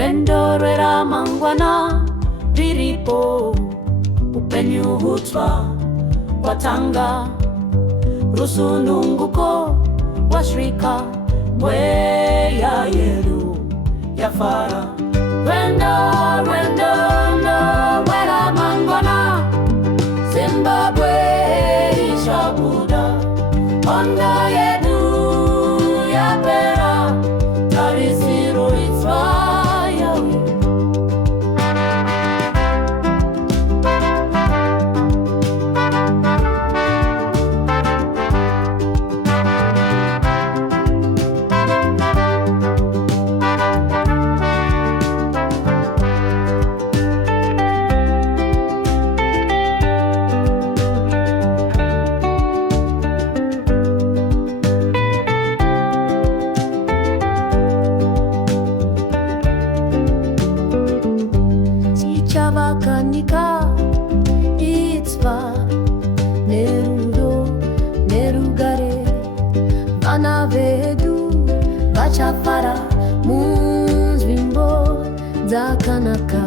Rwendo rwera mangwana riripo, upenyu hutwa watanga rusununguko washrika mweya yeru yafara. Rwendo rwendo no wera mangwana Zimbabwe ishabuda onda yedu yapera tarisiro Israel. Chavacanica itzva nerudo nerugare vanavedu vachafara munzvimbo dzakanaka.